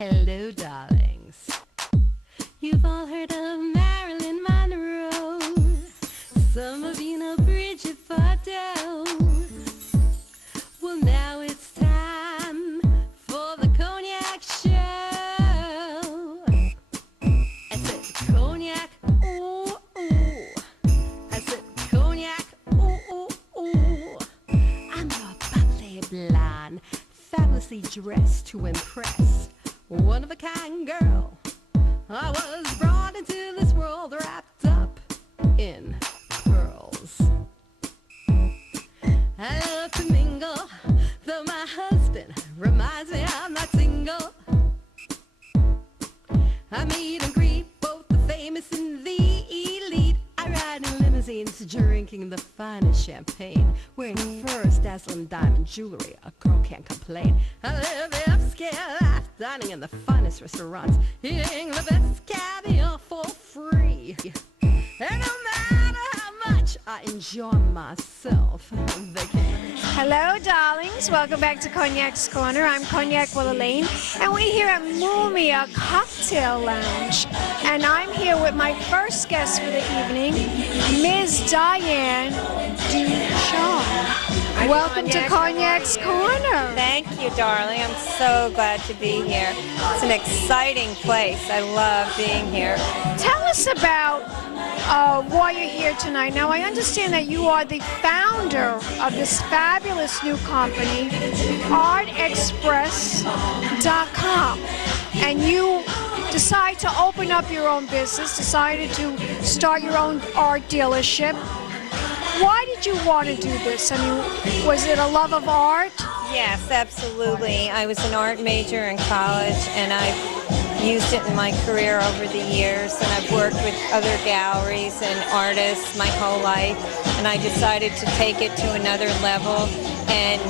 Hello, darlings. You've all heard of Marilyn Monroe. Some of you know Bridget Bardot. Well, now it's time for the Cognac Show. I said cognac, ooh, ooh. I said cognac, ooh, ooh, ooh. I'm your bubbly blonde, fabulously dressed to impress. One of a kind girl. I was brought into this world wrapped up in pearls. I love to mingle, though my husband reminds me I'm not single. I meet and greet both the famous and the elite. I ride in limousines, drinking the finest champagne, wearing furs, dazzling diamond jewelry. A girl can't complain. I live the upscale life, dining in the finest restaurants, eating the best caviar for free. And no matter how much I enjoy myself, they can't. Hello, darlings. Welcome back to Cognac's Corner. I'm Cognac Wellerlane, and we're here at Mumia Cocktail Lounge. And I'm here with my first guest for the evening, Ms. Diane Duchamp. Welcome to Cognac's Corner. Thank you, darling. I'm so glad to be here. It's an exciting place. I love being here. Tell us about why you're here tonight. Now, I understand that you are the founder of this fabulous new company, ArtExpress.com, and you decided to open up your own business, decided to start your own art dealership. Why did you want to do this? I mean, was it a love of art? Yes, absolutely. I was an art major in college, and I've used it in my career over the years, and I've worked with other galleries and artists my whole life, and I decided to take it to another level and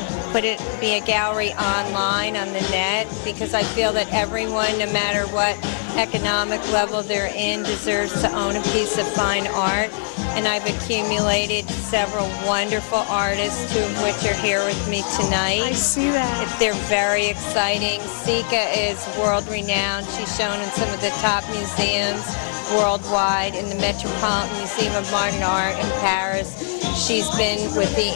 be a gallery online on the net, because I feel that everyone, no matter what economic level they're in, deserves to own a piece of fine art. And I've accumulated several wonderful artists, two of which are here with me tonight. I see that. They're very exciting. Sica is world-renowned. She's shown in some of the top museums worldwide, in the Metropolitan Museum of Modern Art in Paris. She's been with the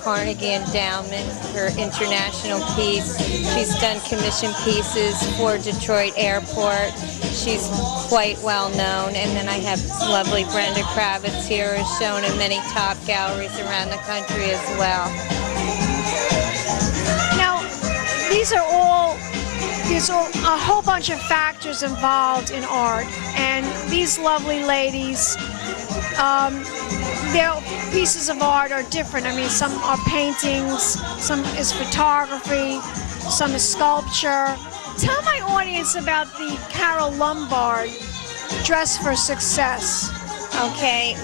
Carnegie Endowment for International Peace. She's done commission pieces for Detroit Airport. She's quite well known. And then I have lovely Brenda Kravitz here, who's shown in many top galleries around the country as well. Now, there's a whole bunch of factors involved in art, and these lovely ladies, their pieces of art are different. I mean, some are paintings, some is photography, some is sculpture. Tell my audience about the Carole Lombard Dress for Success. Okay,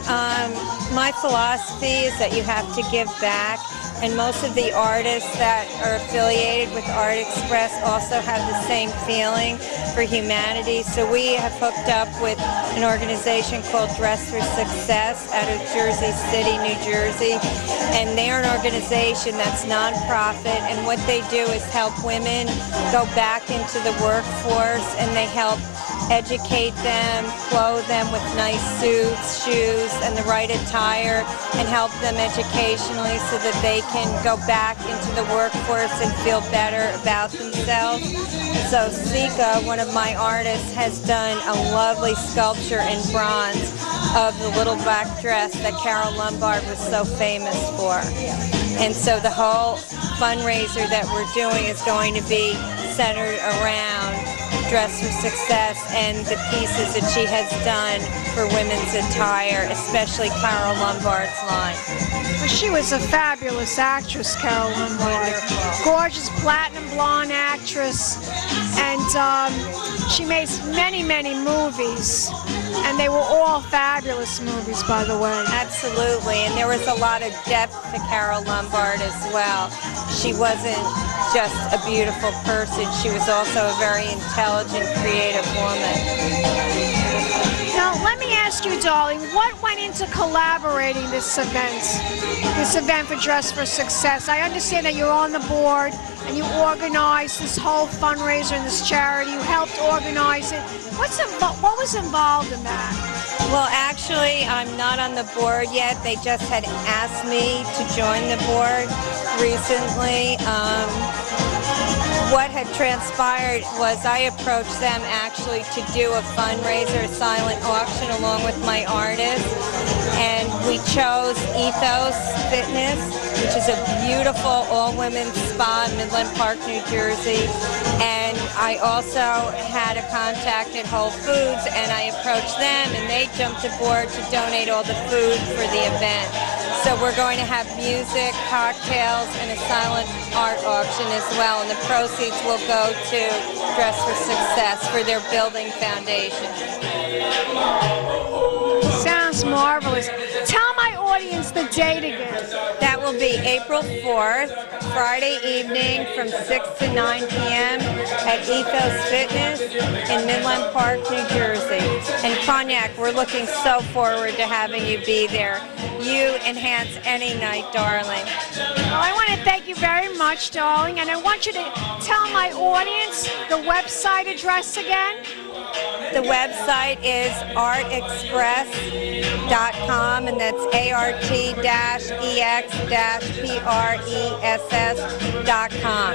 my philosophy is that you have to give back, and most of the artists that are affiliated with Art Express also have the same feeling for humanity. So we have hooked up with an organization called Dress for Success out of Jersey City, New Jersey, and they're an organization that's nonprofit, and what they do is help women go back into the workforce, and they help educate them, clothe them with nice suits, shoes, and the right attire, and help them educationally so that they can go back into the workforce and feel better about themselves. So Sica, one of my artists, has done a lovely sculpture in bronze of the little black dress that Carole Lombard was so famous for. And so the whole fundraiser that we're doing is going to be centered around Dress for Success and the pieces that she has done for women's attire, especially Carole Lombard's line. Well, she was a fabulous actress, Carole Lombard. Gorgeous platinum blonde actress, and she made many, many movies, and they were all fabulous movies, by the way. Absolutely, and there was a lot of depth to Carole Lombard as well. She wasn't just a beautiful person, she was also a very intelligent, creative woman. Now, Well, let me ask you, darling, what went into collaborating this event for Dress for Success? I understand that you're on the board and you organized this whole fundraiser and this charity. You helped organize it. What was involved in that? Well, actually, I'm not on the board yet. They just had asked me to join the board recently. What had transpired was I approached them actually to do a fundraiser, a silent auction along with my artist, and we chose Ethos Fitness, which is a beautiful all-women spa in Midland Park, New Jersey, and I also had a contact at Whole Foods, and I approached them, and they jumped aboard to donate all the food for the event. So we're going to have music, cocktails, and a silent art auction as well, and the proceeds will go to Dress for Success for their building foundation. Sounds marvelous. Tell my audience the date again. That will be April 4th, Friday evening from 6 to 9 p.m. at Ethos Fitness in Midland Park, New Jersey. And Cognac, we're looking so forward to having you be there. You enhance any night, darling. Well, I want to thank you very much, darling, and I want you to tell my audience the website address again. The website is artexpress.com, and that's art-ex-press.com.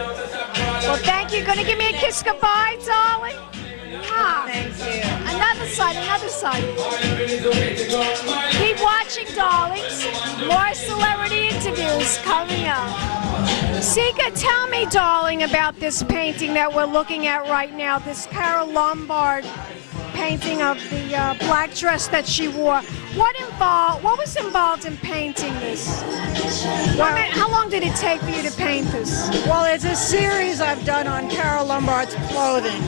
Well, thank you. Going to give me a kiss goodbye, darling? Mwah. Thank you. Another side, another side. Keep watching, darlings. More celebrity interviews coming up. Sica, tell me, darling, about this painting that we're looking at right now, this Carole Lombard painting of the black dress that she wore. What was involved in painting this? How long did it take for you to paint this? Well, it's a series I've done on Carole Lombard's clothing.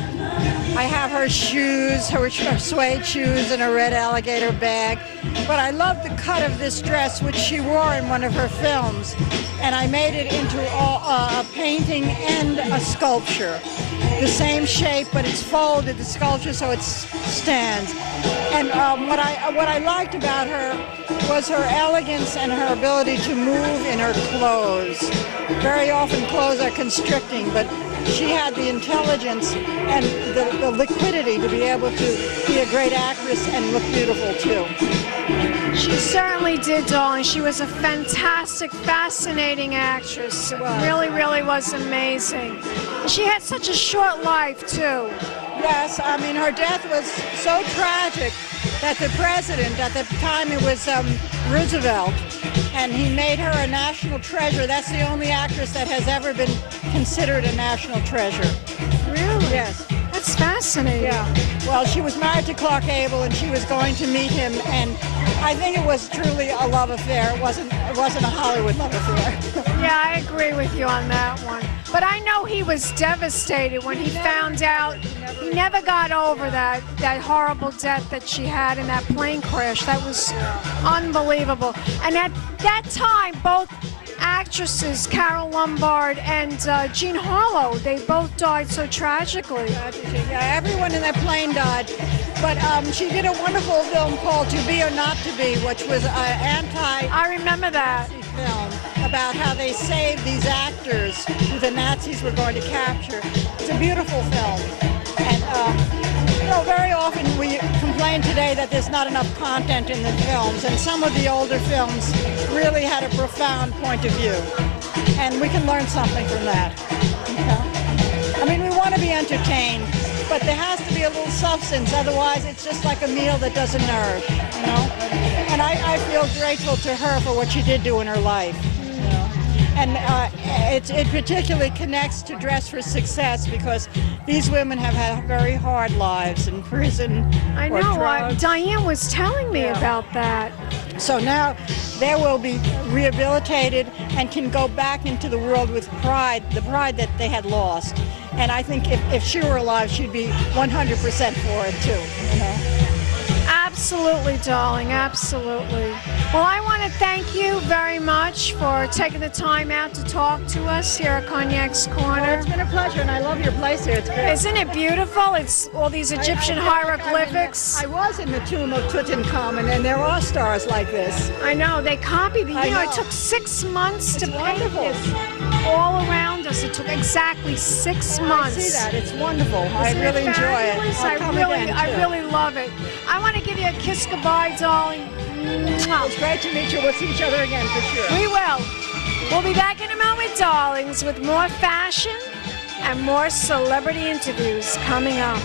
I have her shoes, her suede shoes, and a red alligator bag. But I love the cut of this dress, which she wore in one of her films. And I made it into a painting and a sculpture. The same shape, but it's folded, the sculpture, so it stands. And what I liked about her was her elegance and her ability to move in her clothes. Very often clothes are constricting, but she had the intelligence and the liquidity to be able to be a great actress and look beautiful too. She certainly did, darling. She was a fantastic, fascinating actress. It really, really was amazing. She had such a short life too. Yes, I mean, her death was so tragic that the president, at the time it was Roosevelt, and he made her a national treasure. That's the only actress that has ever been considered a national treasure. Really? Yes. That's fascinating. Yeah. Well, she was married to Clark Gable, and she was going to meet him, and I think it was truly a love affair. It wasn't a Hollywood love affair. Yeah, I agree with you on that one. But I know he was devastated when he found out. He never got over that horrible death that she had in that plane crash. That was unbelievable. And at that time, both actresses, Carole Lombard and Jean Harlow, they both died so tragically. Yeah, everyone in that plane died. But she did a wonderful film called To Be or Not to Be, which was an I remember that film about how they saved these actors who the Nazis were going to capture. It's a beautiful film. And very often we complain today that there's not enough content in the films, and some of the older films really had a profound point of view. And we can learn something from that. You know? I mean, we want to be entertained, but there has to be a little substance, otherwise it's just like a meal that doesn't nourish, you know? And I feel grateful to her for what she did do in her life. And it particularly connects to Dress for Success because these women have had very hard lives in prison. I or know. drugs. Diane was telling me about that. So now they will be rehabilitated and can go back into the world with pride, the pride that they had lost. And I think if she were alive, she'd be 100% for it too. You know? Absolutely, darling, absolutely. Well, I want to thank you very much for taking the time out to talk to us here at Cognac's Corner. It's been a pleasure, and I love your place here. It's great. Isn't it beautiful? It's all these Egyptian hieroglyphics. I was in the tomb of Tutankhamun, and there are stars like this. I know, they copied the, I know. it took 6 months to paint wonderful. this. All around us, it took exactly 6 months. I see that. It's wonderful. I Isn't really it enjoy it. fabulous? I'll come again, I too. really love it. I want to give you a kiss goodbye, darling. Mwah. It's great to meet you. We'll see each other again for sure. We will. We'll be back in a moment, darlings, with more fashion and more celebrity interviews coming up.